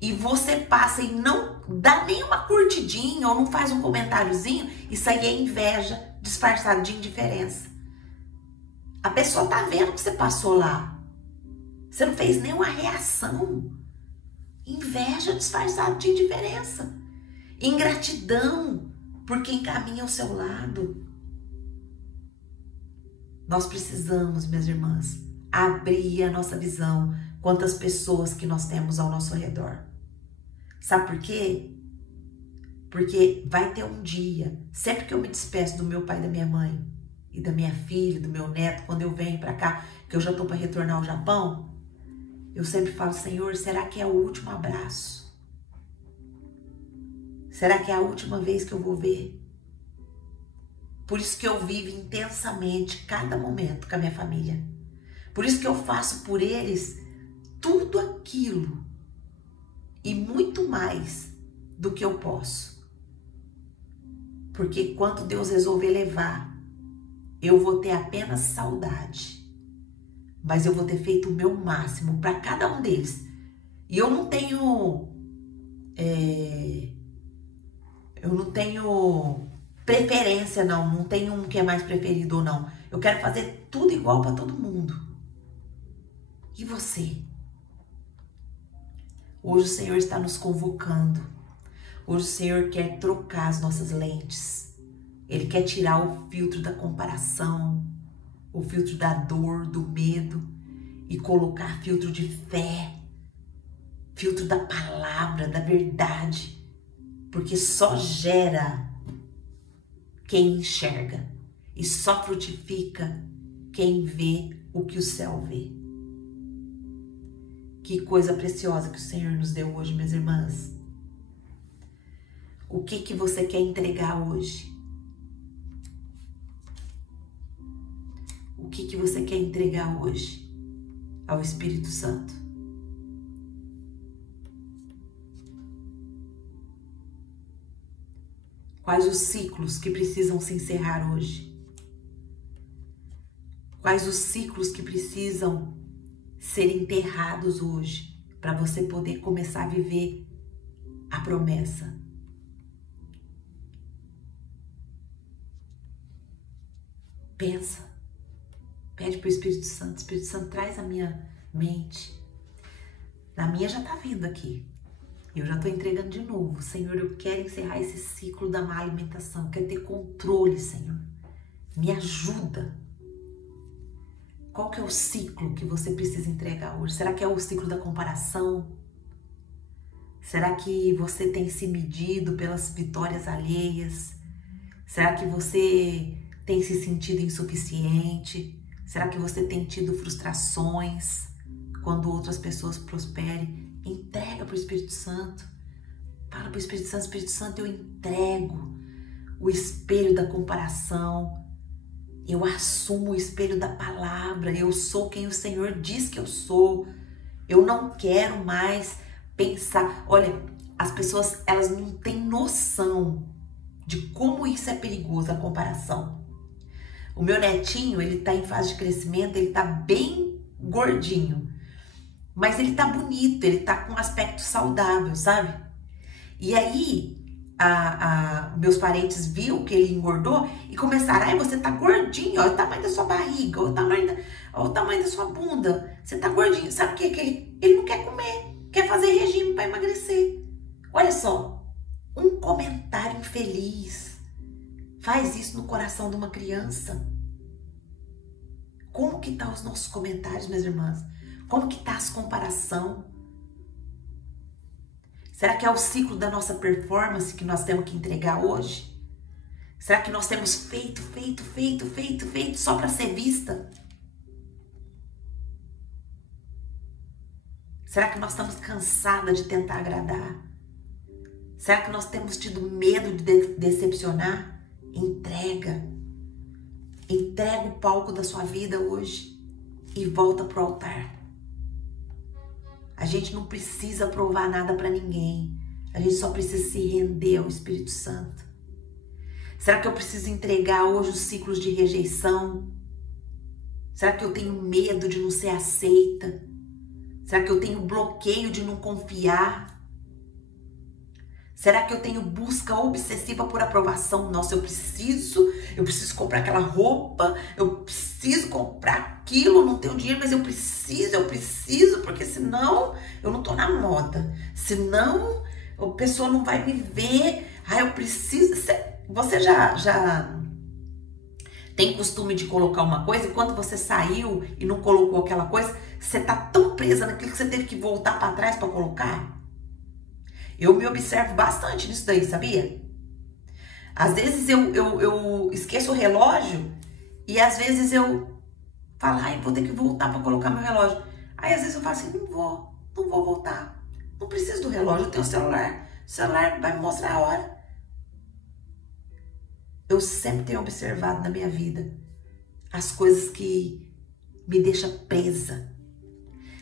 e você passa e não dá nenhuma curtidinha ou não faz um comentáriozinho, isso aí é inveja disfarçada de indiferença. A pessoa tá vendo que você passou lá. Você não fez nenhuma reação. Inveja disfarçada de indiferença. Ingratidão por quem caminha ao seu lado. Nós precisamos, minhas irmãs, abrir a nossa visão quanto às pessoas que nós temos ao nosso redor. Sabe por quê? Porque vai ter um dia, sempre que eu me despeço do meu pai e da minha mãe, e da minha filha, do meu neto, quando eu venho para cá, que eu já estou para retornar ao Japão, eu sempre falo, Senhor, será que é o último abraço? Será que é a última vez que eu vou ver? Por isso que eu vivo intensamente cada momento com a minha família. Por isso que eu faço por eles tudo aquilo e muito mais do que eu posso. Porque quando Deus resolver levar, eu vou ter apenas saudade. Mas eu vou ter feito o meu máximo para cada um deles. E eu não tenho preferência, não tenho um que é mais preferido ou não. Eu quero fazer tudo igual para todo mundo. E você? Hoje o Senhor está nos convocando. Hoje o Senhor quer trocar as nossas lentes. Ele quer tirar o filtro da comparação, o filtro da dor, do medo e colocar filtro de fé, filtro da palavra, da verdade. Porque só gera quem enxerga e só frutifica quem vê o que o céu vê. Que coisa preciosa que o Senhor nos deu hoje, minhas irmãs. O que você quer entregar hoje? O que você quer entregar hoje ao Espírito Santo? Quais os ciclos que precisam se encerrar hoje? Quais os ciclos que precisam ser enterrados hoje para você poder começar a viver a promessa? Pensa, pede para o Espírito Santo. Espírito Santo, traz a minha mente. Na minha já está vindo aqui. Eu já estou entregando de novo. Senhor, eu quero encerrar esse ciclo da má alimentação. Eu quero ter controle, Senhor. Me ajuda. Qual que é o ciclo que você precisa entregar hoje? Será que é o ciclo da comparação? Será que você tem se medido pelas vitórias alheias? Será que você tem se sentido insuficiente? Será que você tem tido frustrações quando outras pessoas prosperem? Entrega para o Espírito Santo. Fala para o Espírito Santo, eu entrego o espelho da comparação. Eu assumo o espelho da palavra. Eu sou quem o Senhor diz que eu sou. Eu não quero mais pensar. Olha, as pessoas, elas não têm noção de como isso é perigoso, a comparação. O meu netinho, ele tá em fase de crescimento, ele tá bem gordinho. Mas ele tá bonito, ele tá com um aspecto saudável, sabe? E aí, meus parentes viram que ele engordou e começaram, ai, você tá gordinho, olha o tamanho da sua barriga, olha o tamanho da sua bunda, você tá gordinho. Sabe o que? Ele não quer comer, quer fazer regime para emagrecer. Olha só, um comentário infeliz faz isso no coração de uma criança. Como que tá os nossos comentários, minhas irmãs? Como que tá as comparação? Será que é o ciclo da nossa performance que nós temos que entregar hoje? Será que nós temos feito só para ser vista? Será que nós estamos cansadas de tentar agradar? Será que nós temos tido medo de decepcionar? Entrega. Entrega o palco da sua vida hoje e volta pro altar. A gente não precisa provar nada para ninguém. A gente só precisa se render ao Espírito Santo. Será que eu preciso entregar hoje os ciclos de rejeição? Será que eu tenho medo de não ser aceita? Será que eu tenho bloqueio de não confiar? Será que eu tenho busca obsessiva por aprovação? Nossa, eu preciso comprar aquela roupa, eu preciso comprar aquilo, não tenho dinheiro, mas eu preciso, porque senão eu não tô na moda. Senão a pessoa não vai me ver. Ah, eu preciso. Você já tem costume de colocar uma coisa e quando você saiu e não colocou aquela coisa, você tá tão presa naquilo que você teve que voltar para trás para colocar? Eu me observo bastante nisso daí, sabia? Às vezes eu esqueço o relógio e às vezes eu falo, ai, vou ter que voltar para colocar meu relógio. Aí às vezes eu falo assim, não vou voltar. Não preciso do relógio, eu tenho o celular. O celular vai me mostrar a hora. Eu sempre tenho observado na minha vida as coisas que me deixam presa.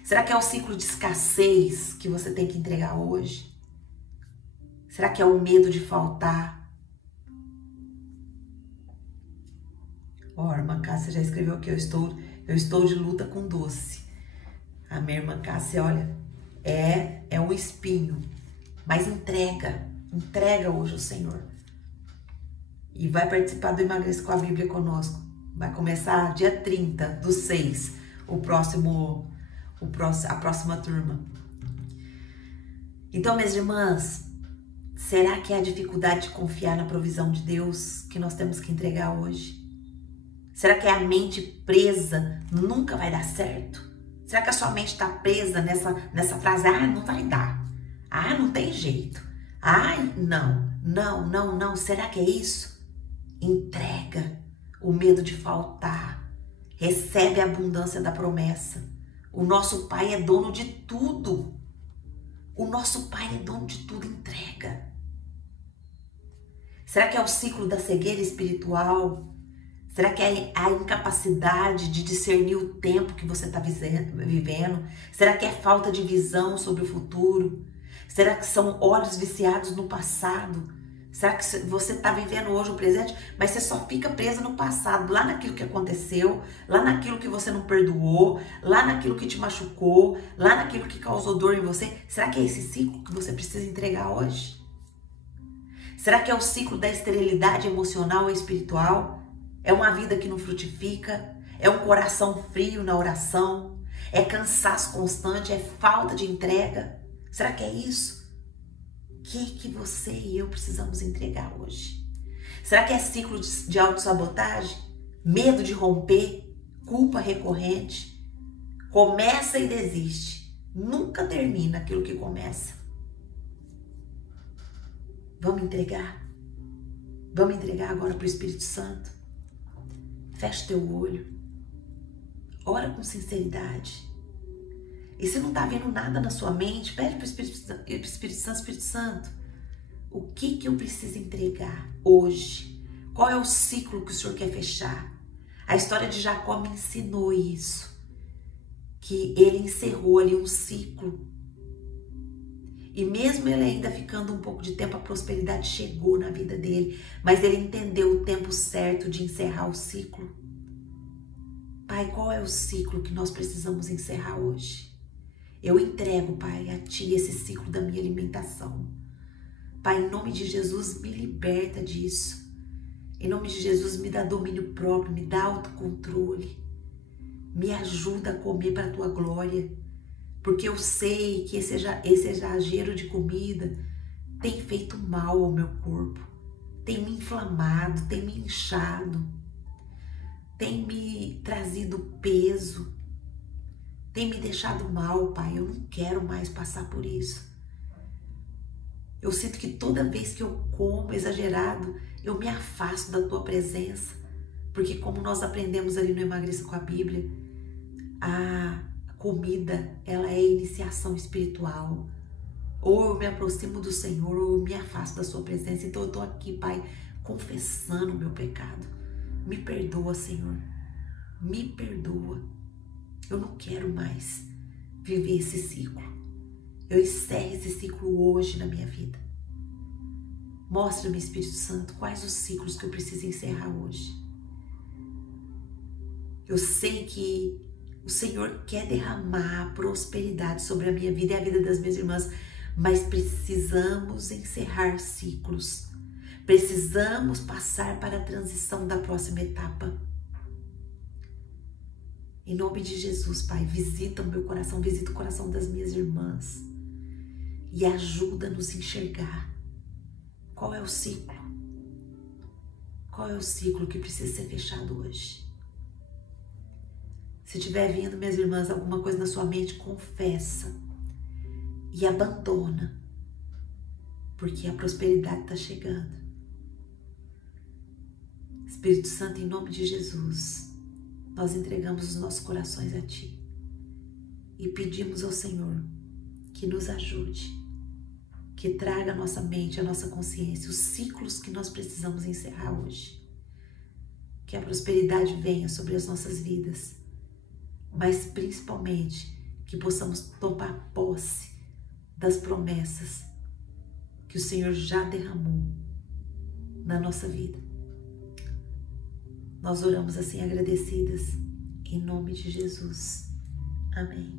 Será que é o ciclo de escassez que você tem que entregar hoje? Será que é o medo de faltar? Ó, a irmã Cássia já escreveu aqui, eu estou de luta com doce. A minha irmã Cássia, olha, é um espinho, mas entrega hoje ao Senhor. E vai participar do Emagreça com a Bíblia conosco. Vai começar dia 30/6, a próxima turma. Então, minhas irmãs, será que é a dificuldade de confiar na provisão de Deus que nós temos que entregar hoje? Será que é a mente presa, nunca vai dar certo? Será que a sua mente está presa nessa frase, ah, não vai dar, ah, não tem jeito, ai, não, será que é isso? Entrega o medo de faltar, recebe a abundância da promessa. O nosso Pai é dono de tudo. O nosso Pai é dono de tudo, entrega. Será que é o ciclo da cegueira espiritual? Será que é a incapacidade de discernir o tempo que você está vivendo? Será que é falta de visão sobre o futuro? Será que são olhos viciados no passado? Será que você está vivendo hoje o presente, mas você só fica presa no passado, lá naquilo que aconteceu, lá naquilo que você não perdoou, lá naquilo que te machucou, lá naquilo que causou dor em você? Será que é esse ciclo que você precisa entregar hoje? Será que é o ciclo da esterilidade emocional e espiritual? É uma vida que não frutifica? É um coração frio na oração? É cansaço constante? É falta de entrega? Será que é isso? O que você e eu precisamos entregar hoje? Será que é ciclo de autossabotagem? Medo de romper? Culpa recorrente? Começa e desiste. Nunca termina aquilo que começa. Vamos entregar? Vamos entregar agora para o Espírito Santo? Fecha teu olho. Ora com sinceridade. E se não está vendo nada na sua mente, pede para o Espírito Santo, o que eu preciso entregar hoje? Qual é o ciclo que o Senhor quer fechar? A história de Jacó me ensinou isso, que ele encerrou ali um ciclo. E mesmo ele ainda ficando um pouco de tempo, a prosperidade chegou na vida dele, mas ele entendeu o tempo certo de encerrar o ciclo. Pai, qual é o ciclo que nós precisamos encerrar hoje? Eu entrego, Pai, a Ti esse ciclo da minha alimentação. Pai, em nome de Jesus, me liberta disso. Em nome de Jesus, me dá domínio próprio, me dá autocontrole. Me ajuda a comer para a Tua glória. Porque eu sei que esse exagero de comida tem feito mal ao meu corpo. Tem me inflamado, tem me inchado. Tem me trazido peso. Tem me deixado mal, Pai. Eu não quero mais passar por isso. Eu sinto que toda vez que eu como exagerado, eu me afasto da Tua presença. Porque como nós aprendemos ali no Emagreça com a Bíblia, a comida, ela é iniciação espiritual. Ou eu me aproximo do Senhor, ou eu me afasto da Sua presença. Então eu estou aqui, Pai, confessando o meu pecado. Me perdoa, Senhor. Me perdoa. Eu não quero mais viver esse ciclo. Eu encerro esse ciclo hoje na minha vida. Mostra-me, Espírito Santo, quais os ciclos que eu preciso encerrar hoje. Eu sei que o Senhor quer derramar prosperidade sobre a minha vida e a vida das minhas irmãs, mas precisamos encerrar ciclos. Precisamos passar para a transição da próxima etapa. Em nome de Jesus, Pai, visita o meu coração, visita o coração das minhas irmãs e ajuda-nos a enxergar qual é o ciclo. Qual é o ciclo que precisa ser fechado hoje? Se estiver vindo, minhas irmãs, alguma coisa na sua mente, confessa e abandona, porque a prosperidade está chegando. Espírito Santo, em nome de Jesus, nós entregamos os nossos corações a Ti e pedimos ao Senhor que nos ajude, que traga à nossa mente, à nossa consciência, os ciclos que nós precisamos encerrar hoje. Que a prosperidade venha sobre as nossas vidas, mas principalmente que possamos tomar posse das promessas que o Senhor já derramou na nossa vida. Nós oramos assim agradecidas, em nome de Jesus. Amém.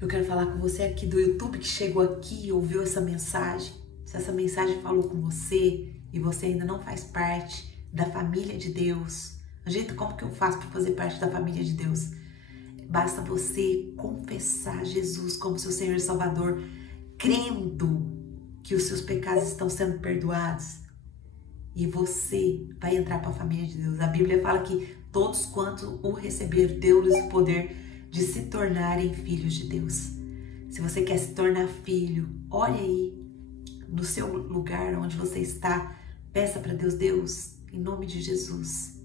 Eu quero falar com você aqui do YouTube que chegou aqui e ouviu essa mensagem. Se essa mensagem falou com você e você ainda não faz parte da família de Deus, gente, como que eu faço para fazer parte da família de Deus? Basta você confessar Jesus como seu Senhor e Salvador, crendo que os seus pecados estão sendo perdoados. E você vai entrar para a família de Deus. A Bíblia fala que todos quanto o receberam, deu-lhes o poder de se tornarem filhos de Deus. Se você quer se tornar filho, olhe aí no seu lugar onde você está. Peça para Deus, Deus, em nome de Jesus,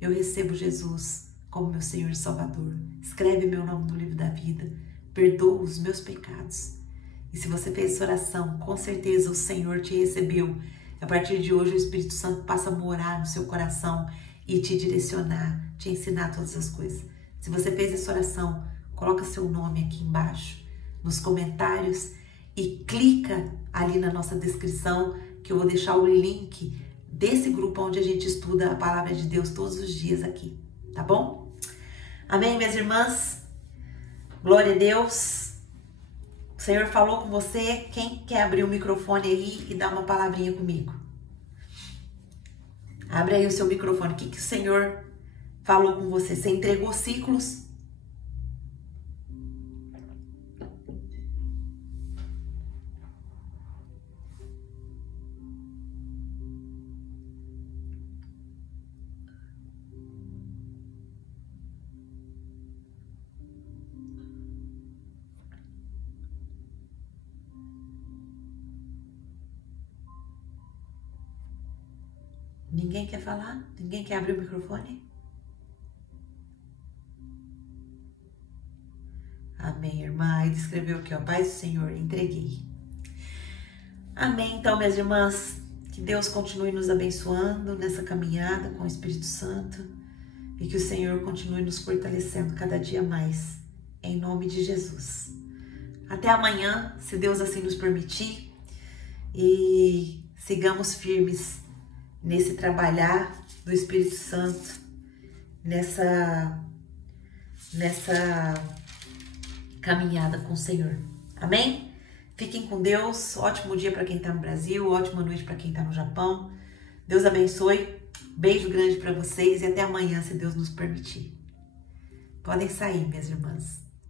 eu recebo Jesus como meu Senhor e Salvador. Escreve meu nome no livro da vida. Perdoa os meus pecados. E se você fez essa oração, com certeza o Senhor te recebeu. A partir de hoje, o Espírito Santo passa a morar no seu coração e te direcionar, te ensinar todas as coisas. Se você fez essa oração, coloca seu nome aqui embaixo, nos comentários, e clica ali na nossa descrição que eu vou deixar o link desse grupo onde a gente estuda a palavra de Deus todos os dias aqui, tá bom? Amém, minhas irmãs? Glória a Deus. O Senhor falou com você. Quem quer abrir o microfone aí e dar uma palavrinha comigo? Abre aí o seu microfone. O que o Senhor falou com você? Você entregou ciclos? Ninguém quer falar? Ninguém quer abrir o microfone? Amém, irmã. Ele escreveu aqui, ó, paz do Senhor, entreguei. Amém, então, minhas irmãs, que Deus continue nos abençoando nessa caminhada com o Espírito Santo e que o Senhor continue nos fortalecendo cada dia mais, em nome de Jesus. Até amanhã, se Deus assim nos permitir, e sigamos firmes nesse trabalhar do Espírito Santo, nessa caminhada com o Senhor. Amém? Fiquem com Deus. Ótimo dia para quem está no Brasil, ótima noite para quem está no Japão. Deus abençoe. Beijo grande para vocês e até amanhã, se Deus nos permitir. Podem sair, minhas irmãs.